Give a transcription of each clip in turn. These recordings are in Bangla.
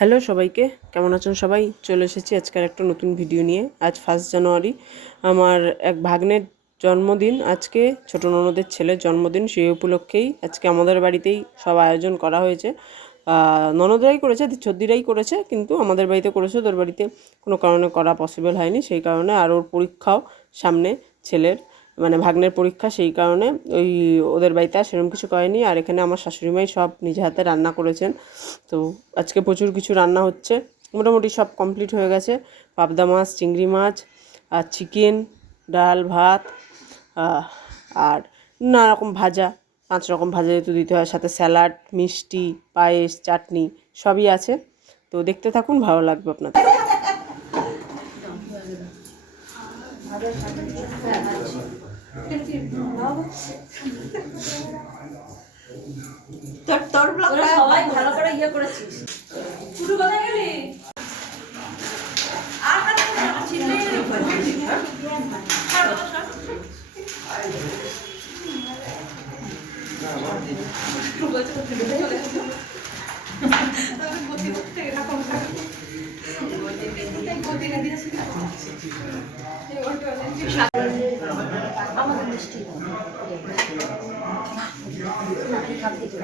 হ্যালো সবাইকে, কেমন আছেন সবাই? চলে এসেছি আজকের একটা নতুন ভিডিও নিয়ে। আজ ফার্স্ট জানুয়ারি আমার এক ভাগ্নের জন্মদিন। আজকে ছোট ননদের ছেলের জন্মদিন, সেই উপলক্ষেই আজকে আমাদের বাড়িতেই সব আয়োজন করা হয়েছে। ননদরাই করেছে ছদ্দিরাই করেছে, কিন্তু আমাদের বাড়িতে করেছে, ওদের বাড়িতে কোনো কারণে করা পসিবল হয়নি। সেই কারণে আর ওর পরীক্ষাও সামনে ছেলের মানে ভাগ্নের পরীক্ষা সেই কারণে ওই ওদের বাড়িতে আর সেরকম কিছু করেনি। আর এখানে আমার শাশুড়িমাই সব নিজে হাতে রান্না করেছেন। তো আজকে প্রচুর কিছু রান্না হচ্ছে। মোটামুটি সব কমপ্লিট হয়ে গেছে। পাবদা মাছ, চিংড়ি মাছ, আর চিকেন, ডাল, ভাত আর নানা রকম ভাজা, পাঁচ রকম ভাজা যেহেতু দিতে হয়। সাথে স্যালাড, মিষ্টি, পায়েস, চাটনি সবই আছে। তো দেখতে থাকুন, ভালো লাগবে আপনাদের। তোর তোর ব্লগটা সবাই ভালো করে ইয়ে করেছিস। গেলি? আর কাছে মিষ্টি এখান থেকে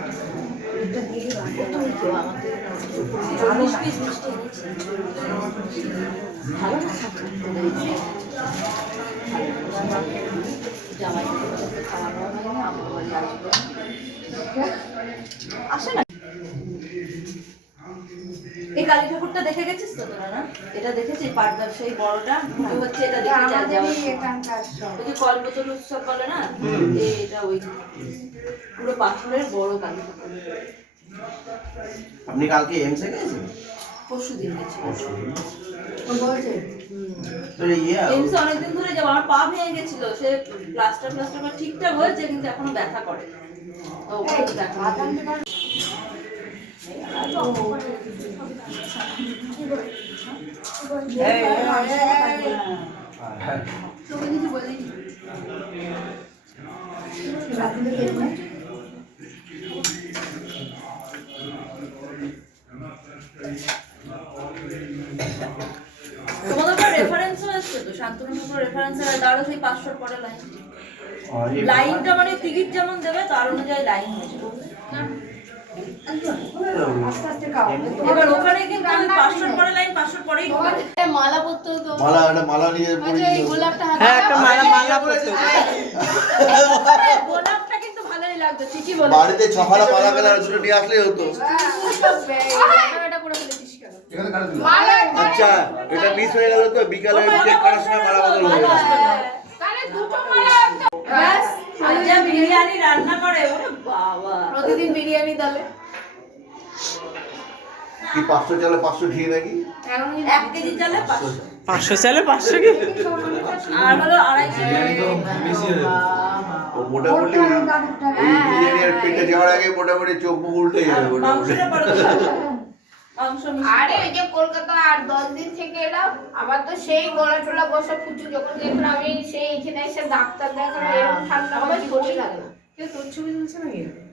এটা দিয়ে তুমি আসে না এই কালী ঠাকুরটা দেখে গেছিস তো তোরা না? এটা দেখেছিস? বড়টা? দুটো হচ্ছে এটা দেখে যাওয়া ওই যে কল্পতরু উৎসব বলে না? এটা ওই পুরো পাথরের বড় কালী ঠাকুর। আপনি কালকে এমসে গেছেন? পরশু দিন এমসে অনেকদিন ধরে যাব আমার পা ভেঙে গেছিল। সে প্লাস্টার প্লাস্টার ঠিকঠাক হয়েছে কিন্তু এখনও ব্যথা করে। তো ওখানে দেখা তোমাদের রেফারেন্সও আছে তো? শান্তনু ঠাকুর রেফারেন্স আছে তারও সেই পাঁচশোর পরে লাইন লাইনটা মানে টিকিট যেমন দেবে তার অনুযায়ী লাইন হয়েছে। মালা পরতে মালা একটা মালা নিয়ে আচ্ছা গোলাপটা হ্যাঁ একটা মালা মালা পরতে। গোলাপটা কিন্তু ভালোই লাগতো ঠিকই বলে বাড়িতে ছখানা মালা কেনা দুটো নিয়ে আসলেই হতো। এটা করে ফেলেছিস কেন? আচ্ছা এটা মিস হয়ে গেল তো বিকালে সময় মালা বদল হয়ে গেল। ব্যাস বিরিয়ানি রান্না করে ওরে বাবা। প্রতিদিন বিরিয়ানি দালে। কি পাঁচশো চালে পাঁচশো ঘি নাকি? এক কেজি চালে পাঁচশো। পাঁচশো চালে পাঁচশো কি আর হলো আড়াইশো। ও মোটামুটি ওই পেটে যাওয়ার আগে মোটামুটি চোখ মুখ উল্টে যাবে মোটামুটি। আরে ওই যে কলকাতা আর দশ দিন থেকে এলাম আবার তো সেই গলা টলা বসে ফুচু। যখন গেছিলাম আমি সেই এখানে এসে ডাক্তার দেখানো এরকম ঠান্ডা আমার কিছু লাগে না এই ভাজা টাজা অত কিছু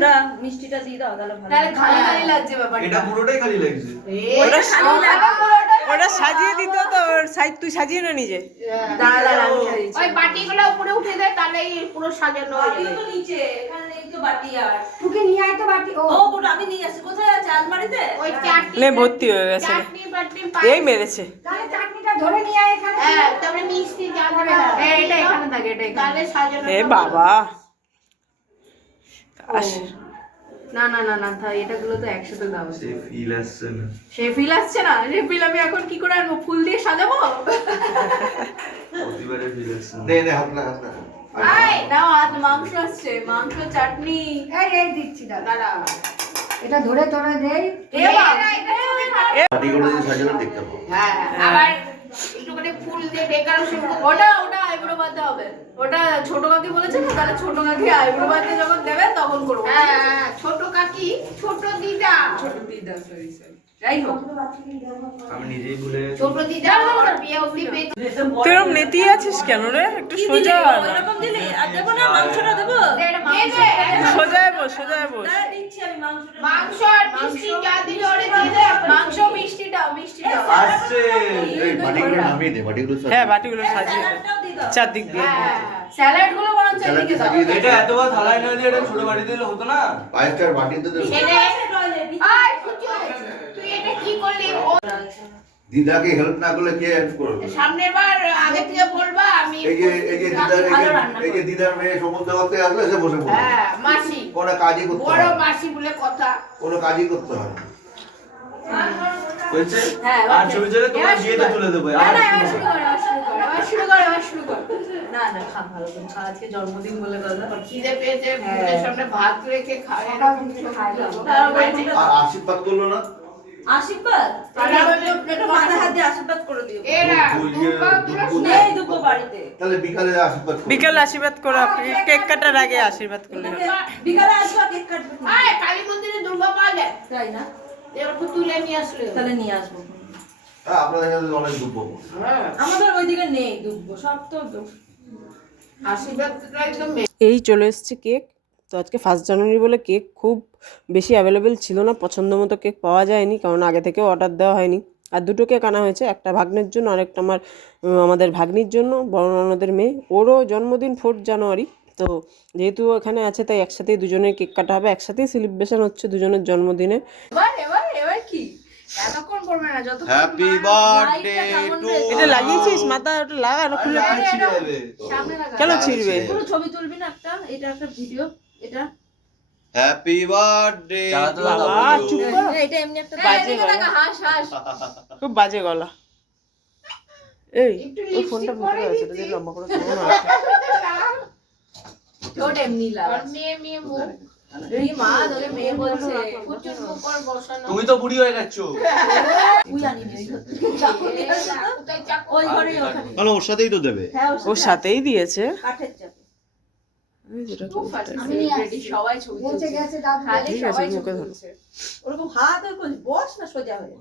হ্যাঁ মিষ্টিটা দিয়ে দাও তাহলে। খালি লাগছে ব্যাপারটা। এটা পুরোটাই খালি লাগছে। ওটা সাজিয়ে দিত তো সাইড তুই সাজিয়ে না নিজে। দাঁড়া, দাঁড়া, ওই বাটিগুলো উপরে উঠে দেয় তাহলেই পুরো সাজানো হয়ে তো নিচে, এখানে নেই তো বাটি আর। তোকে নিয়ে আয় তো বাটি ও। ও, ওটা আমি নিয়ে আসি। কোথায় আছে? আলমারিতে? ওই চাটনি নে ভর্তি হয়ে গেছে। চাটনি বাটনি এই মেরেছে। তাহলে চাটনিটা ধরে নিয়ে আয় এখানে। হ্যাঁ তারপরে মিষ্টি যা ধরে এই, এটা এখানে থাকে এটা এখানে। তাহলে সাজানো এ বাবা। আস। না না না না তাই এটাগুলো তো একসাথে দাও। সে ফিল আসছে না। সে ফিল আসছে না? সে ফিল আমি এখন কি করে আনব? ফুল দিয়ে সাজাবো? প্রতিবারে ফিল আসছে হাত না হাত না। নাও আজ মাংস আসছে মাংস চাটনি এই এই দিচ্ছি দাদা। এটা ধরে ধরে দেই। এ করে যদি সাজানো দেখতে পাবো। হ্যাঁ আবার একটুখানি ফুল দিয়ে ডেকোরেশন ওটা ওটা আইব্রো বাঁধতে হবে। ওটা ছোট কাকি বলেছে না তাহলে ছোট কাকি আইব্রো বাঁধতে যখন দেবে তখন করব। হ্যাঁ ছোট কাকি ছোট দিদা। ছোট দিদা সরি সরি যাই হোক। আমি নিজেই ভুলে তুই এরকম আছিস কেন রে? একটু সোজা এরকম দিলে? আর দেবো না মাংসটা দেবো? সোজায় বস সোজায় বস। দাঁড়া, দিচ্ছি আমি মাংসটা মাংস আর মিষ্টি যা দিলে ওরে দিয়ে দে। মাংস মিষ্টিটাও মিষ্টিটাও আসছে। বাটিগুলো নামিয়ে দে বাটিগুলো হ্যাঁ বাটিগুলো সাজিয়ে দাও। চারদিক দিয়ে। স্যালাডগুলো বরঞ্চ স্যালাডটা দাও। এটা এতবার থালায় না দিয়ে এটা ছোট বাড়ি দিলে হতো না? বাটিতে দে আয়। এটা কি করলি? দিদাকে হেল্প না করলে কে হেল্প করবে? সামনের বার আগে থেকে বলবা আমি এই যে এই যে দিদার এই যে- দিদার মেয়ে সমুদ্র করতে আসলে এসে বসে পড়বে। হ্যাঁ মাসি। কোনো কাজই করতে বড় মাসি বলে কথা। কোনো কাজই করতে হয়। হয়েছে হ্যাঁ, আর ছবি চলে তোমার শুরু তুলে দেবো আর শুরু কর। শুরু কর শুরু কর এবার শুরু কর। না না খা ভালো করে খা আজকে জন্মদিন বলে কথা। খিদে পেয়েছে মুখের সামনে ভাত রেখে না। আর আশীর্বাদ করল না? আশীর্বাদ? মাথা হাত দিয়ে আশীর্বাদ করে দিও। নেই বাড়িতে। তাহলে বিকালে আশীর্বাদ বিকেল আশীর্বাদ করো কেক কাটার আগে আশীর্বাদ করলে হবে। বিকালে আসবা কেক কাটবে আয় কালী মন্দিরে দুর্গা পাওয়া যায়। তাই না? এবার তুলে নিয়ে আসলে। তাহলে নিয়ে আসব। হ্যাঁ আপনাদের কাছে অনেক দুঃখ হ্যাঁ। আমাদের ওইদিকে নেই দুব্বো সব তো আশীর্বাদটা একদম এই চলে এসছে কেক। তো আজকে ফার্স্ট জানুয়ারি বলে কেক খুব বেশি অ্যাভেলেবেল ছিল না পছন্দ মতো কেক পাওয়া যায়নি কারণ আগে থেকেও অর্ডার দেওয়া হয়নি। আর দুটো কেক আনা হয়েছে একটা ভাগ্নের জন্য আরেকটা আমার আমাদের ভাগ্নির জন্য বড় ননদের মেয়ে। ওরও জন্মদিন ফোর্থ জানুয়ারি তো যেহেতু এখানে আছে তাই একসাথেই দুজনের কেক কাটা হবে। একসাথেই সেলিব্রেশন হচ্ছে দুজনের জন্মদিনে। এবার এবার এবার কি? এতক্ষণ করবে না যত হ্যাপি বার্থডে টু এটা লাগিয়েছিস? মাথা ওটা লাগা না খুলে কেন ছিড়বে? ছবি তুলবি না একটা? এটা একটা ভিডিও এটা? হ্যাপি বার্থডে বাবা চুপ কর এটা এমনি একটা বাজে গলা। হাস হাস। খুব বাজে গলা। এই ওই ফোনটা এটা। লম্বা করে দেবো না ঠোঁট এমনি আর লাগা মেয়ে মেয়ে মুখ। এই মা তোকে মেয়ে বলছে প্রচুর মুখ করে বসানো। তুমি তো বুড়ি হয়ে গেছো। ওর সাথেই তো দেবে। হ্যাঁ ওর সাথেই দিয়েছে। কাঠের সবাই ছবি ওরকম হাত বস না সোজা হয়ে।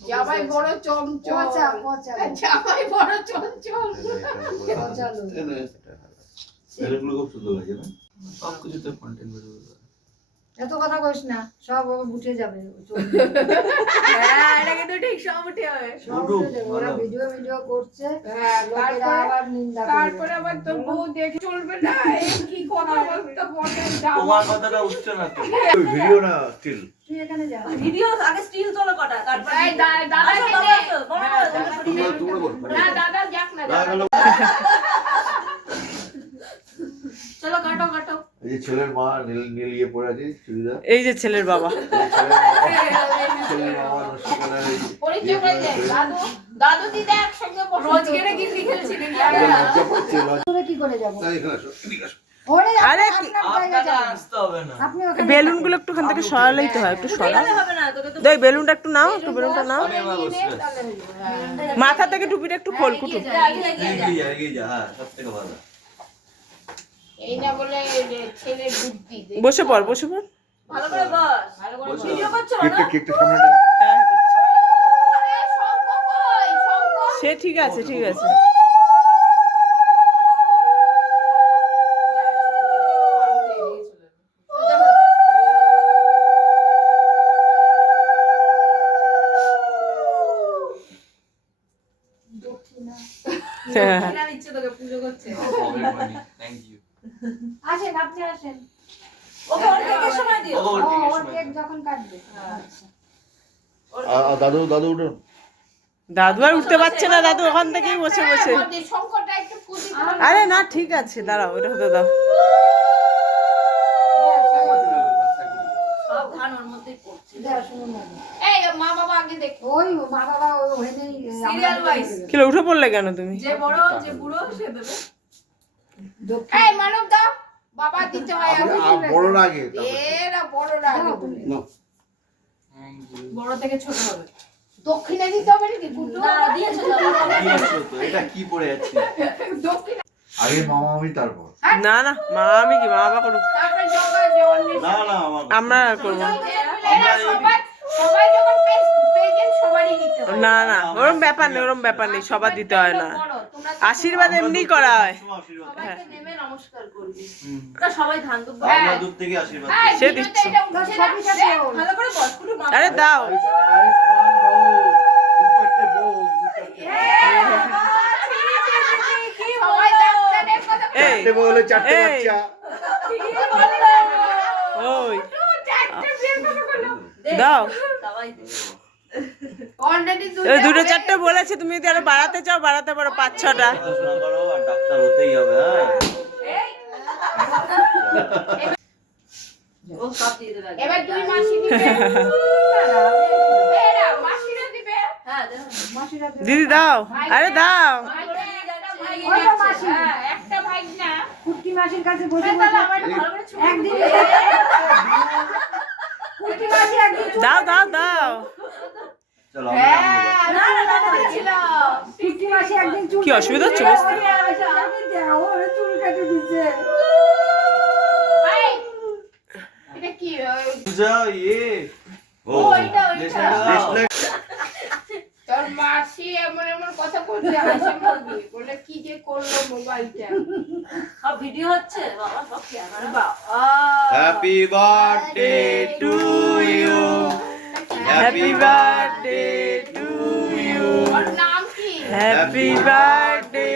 জামাই বড় চমচম। জামাই বড় চমচম। এগুলো খুব সুন্দর লাগে না? সব কিছুতে কন্টেন্ট বেরোবে। এত কথা কইস না সব ও উঠে যাবে হ্যাঁ এটা কিন্তু ঠিক সব উঠে সব ওরা ভিডিও ভিডিও করছে হ্যাঁ লোকেরা তারপরে আবার নিন্দা তারপরে আবার তোর বউ দেখে চলবে না এই কি কথা বলতে বলে তোমার কথাটা উঠছে না তো ভিডিও না স্টিল তুই এখানে যা ভিডিও আগে স্টিল তোলো কটা তারপর এই দাদা হ্যাঁ, না দাদা যাক না দাদা চলো কাটো কাটো। এই যে ছেলের মা নীল নীল ইয়ে পরে আছে চুড়িদার। এই যে ছেলের বাবা। ছেলের মামা রসগোল্লা পরিচয় করে দাদু দাদু দিদা একসঙ্গে রোজ গেলে গিন্দি খেলছি এই লজ্জা পাচ্ছে, লজ্জা- কি করে যাব? না, এখানে আসো, এদিকে আসো। আরে বেলুনগুলো একটু খান থেকে সরালেই তো হয় একটু সরা দই বেলুনটা একটু নাও একটু বেলুনটা নাও। মাথা থেকে টুপিটা একটু খোল কুটু আগে এগিয়ে যা। এগিয়ে যা এগিয়ে যা হ্যাঁ সব থেকে ভালো এই না বলে ছেলে বুদ্ধি বসে পড় বসে পড়। ভালো করে বস। ভালো করে বসে ভিডিও করছ না কেকটা কেকটা সামনে হ্যাঁ হ্যাঁ, সে ঠিক আছে ঠিক আছে। হ্যাঁ। কিনা নিচ্ছে তোকে পুজো করছে থ্যাংক ইউ আসেন আপনি আসেন ওকে ওর কেকের সময় দিও ওকে ও ওর দিকে ওর সময় কেক দাও। যখন কাটবে আচ্ছা আ- আ, দাদু দাদু উঠুন দাদু আর উঠতে পারছে না দাদু ওখান থেকেই বসে বসে আরে না ঠিক আছে দাঁড়াও এটা হতে দাও সব ধান ওর মধ্যেই পড়ছে যা, শুনুন না। এই মা বাবা আগে দেখ ওই মা বাবা ওই ওখানেই Serial wise। কিলো উঠে পড়লে কেন তুমি যে বড় যে বুড়ো সে দেবে এই মানব দাও বাবা দিতে হয় আগে বড় আগে এরা বড়। নাও। বড় থেকে ছোট হবে। দক্ষিণে দিতে হবে নাকি? ফুটু না দিয়েছ তো দিয়েছ এটা কি পড়ে যাচ্ছে দক্ষিণে আগে মামা আমি তারপর? না না মা আমি কি মা বাবা করুক। আমরা করব হয় না। না ওরম ব্যাপার নেই ওরম ব্যাপার নেই সবার দিতে হয় না। আশীর্বাদ এমনি করা হয়। হ্যাঁ, সে দিচ্ছে। আরে দাও। দাও। অলরেডি দুটো চারটে বলেছে তুমি যদি আরও বাড়াতে চাও বাড়াতে পারো পাঁচ ছটা। ডাক্তার হতেই হবে হ্যাঁ। এবার দুই মাসি হ্যাঁ। দিদি দাও। আরে দাও। একটা ভাই। হ্যাঁ, একটা ভাই না। কুট্টি মাসির কাছে বসে তাহলে বসে আমার একটা ভালো করে ছবি একদিন তুলে দে। কুট্টি মাসি একদিন চুল দাও দাও দাও। কি অসুবিধা হচ্ছে তোর মাসি এমন এমন কথা করতে হাসি মারবি বলে কি যে করল মোবাইলটা? সব ভিডিও হচ্ছে? বাবা সব ক্যামেরা বাবা। Happy birthday to you happy birthday to you ওর নাম কি happy birthday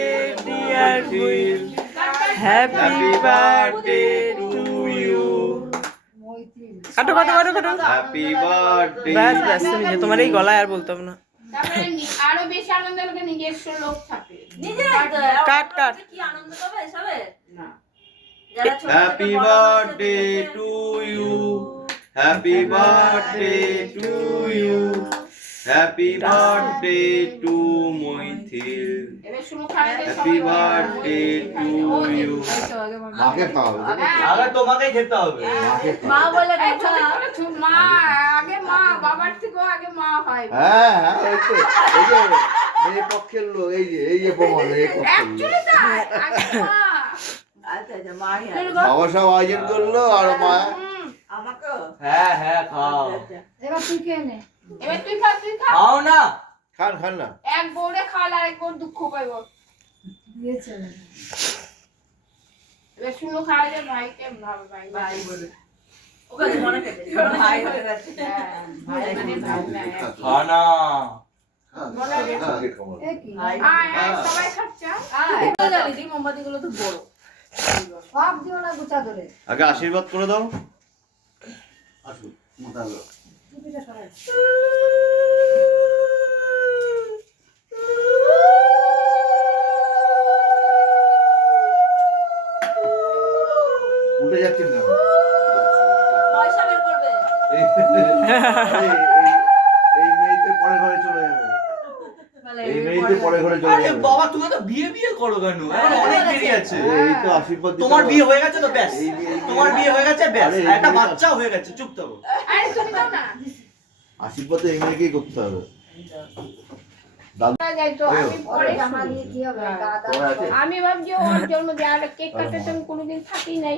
dear queen happy birthday to you কাটো কাটো কাটো কাটো। হ্যাপি বার্থডে ব্যাস ব্যাস তুমি যে তোমার এই গলায় আর বলতাম না। তারপরে আরও বেশি আনন্দ লাগে নিজস্ব লোক থাকে। নিজে কাট, কাট। কি আনন্দ পাবে সবে না। Happy birthday to you happy birthday to you happy birthday to Maithil এবার শুরু খাওয়াতে হ্যাপি বার্থডে টু ইউ মাকে খাওয়াবে আগে তোমাকেই খেতে হবে। মা বলে মা আগে মা বাবার থেকেও আগে মা হয়। হ্যাঁ হ্যাঁ এই তো এই যে মেয়ে পক্ষের লোক এই যে এই যে প্রমাণ এই পক্ষের আচ্ছা আচ্ছা বাবা সব আয়োজন করল আর মা হুম, আমাকেও হ্যাঁ হ্যাঁ খাও। আচ্ছা, এবার তুই খেয়ে নে। এবার তুই খা তুই খা। খাও খান খান এক বউরে দুঃখ পাইব দিয়েছে এবার শুনো ভাইকে ভাই ভাই। বলে। ওকে মনে কেটে ভাই হয়ে হ্যাঁ, ভাই মানে ভাই আগে আশীর্বাদ করে দাও। আসুন মোটালো আশীর্বাদ তোমার বিয়ে হয়ে গেছে তো ব্যাস। তোমার বিয়ে হয়ে গেছে ব্যাস। একটা বাচ্চাও হয়ে গেছে চুপ থাকো। আরে তুমি দাও না। আশীর্বাদ তো মেয়েকেই করতে হবে। তো আমি পরে জামা দিয়ে কি হবে? দাদা তোমার আছে? আমি ভাবছি ওর জন্মদিন আর কেক কাটাতে আমি কোনোদিন থাকি নাই।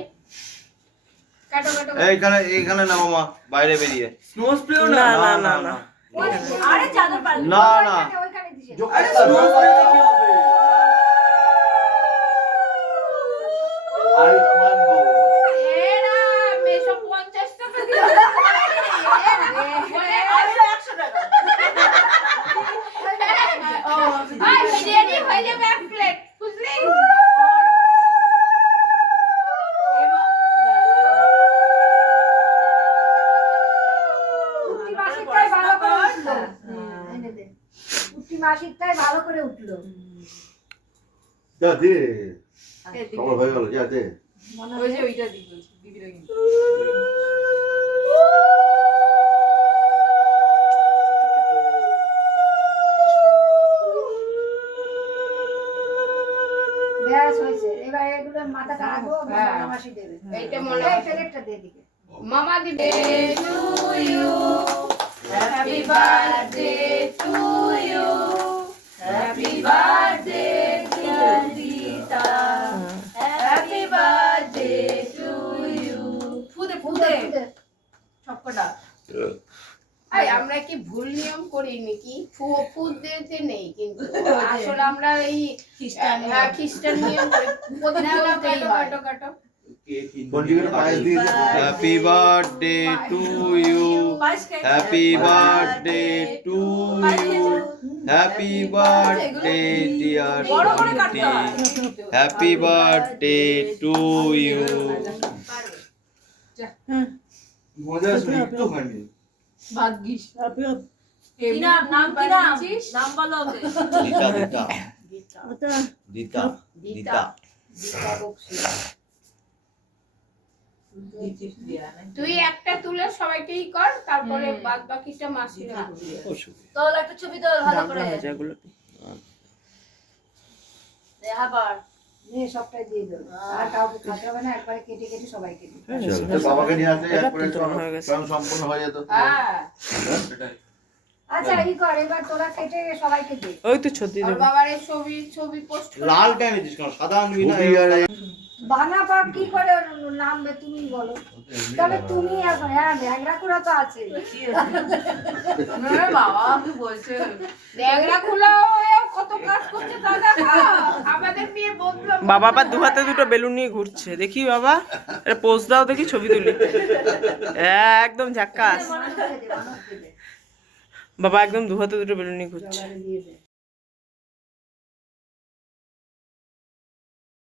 কাটো কাটো। এইখানে এইখানে না মামা বাইরে বেরিয়ে। স্নো স্প্রে না, না, না, না। আরে চাদর পাল্টে। না না। ওইখানে দিছে। আরে স্নো স্প্রে কি হবে আয়ুষ্মান বউ এরা মেশো পঞ্চাশ টাকা দিল একশো টাকা আর বিরিয়ানি হয়ে যাবে এক প্লেট বুঝলি কুট্টি মাসিরটাই ভালো করে উঠল এনে দে কুট্টি মাসিরটাই ভালো করে উঠল যা দে খবর হয়ে গেল যা দে ওই যে ওইটা কিন্তু দেবে এইটা মনে হয় প্লেটটা দিয়ে দিকে মামা দিবে to you happy birthday to you happy birthday আমরা কি ভুল নিয়ম করি নাকি? ফু ফুট নেই কিন্তু আসলে আমরা এই হ্যাঁ, খ্রিস্টান নিয়ম করি। প্রদীপ জ্বলতেই হয়। পঞ্জিকাটা happy birthday to you happy birthday to you happy birthday dear happy birthday to you মজা আসলে একটু হয়নি। ভাগ্যিস। নাম? কি নাম? নাম বলো তুই একটা তুলে সবাইকেই কর তারপরে বাদ বাকিটা মাসিরা তোর একটা ছবি তোর ভালো করে। ভাজাগুলো দেখা পার নিয়ে সবটাই দিয়ে দেবো। আর কাউকে খাতে হবে না একবারে কেটে কেটে সবাইকে বাবাকে নিয়ে আসলে একবারে তো হয়ে গেছে। স্বয়ং সম্পূর্ণ হয়ে যেত। হ্যাঁ। আচ্ছা ই কর এবার তোরা কেটে সবাইকে দে ওই তো ছত্রিশ আর বাবার এই ছবি ছবি পোস্ট লাল কেন দিস কেন? সাদা আনবি না? রুটি আর এই- বানা পাক কি করে নামবে তুমি বলো। তবে তুমি এখন হ্যাঁ ন্যাংরা কুড়া তো আছে। বাবা বাবা আবার দু হাতে দুটো বেলুন নিয়ে ঘুরছে। দেখি বাবা এটা পোজ দাও দেখি, ছবি তুলি। একদম ঝাক্কাস। বাবা একদম দু হাতে দুটো বেলুন নিয়ে ঘুরছে।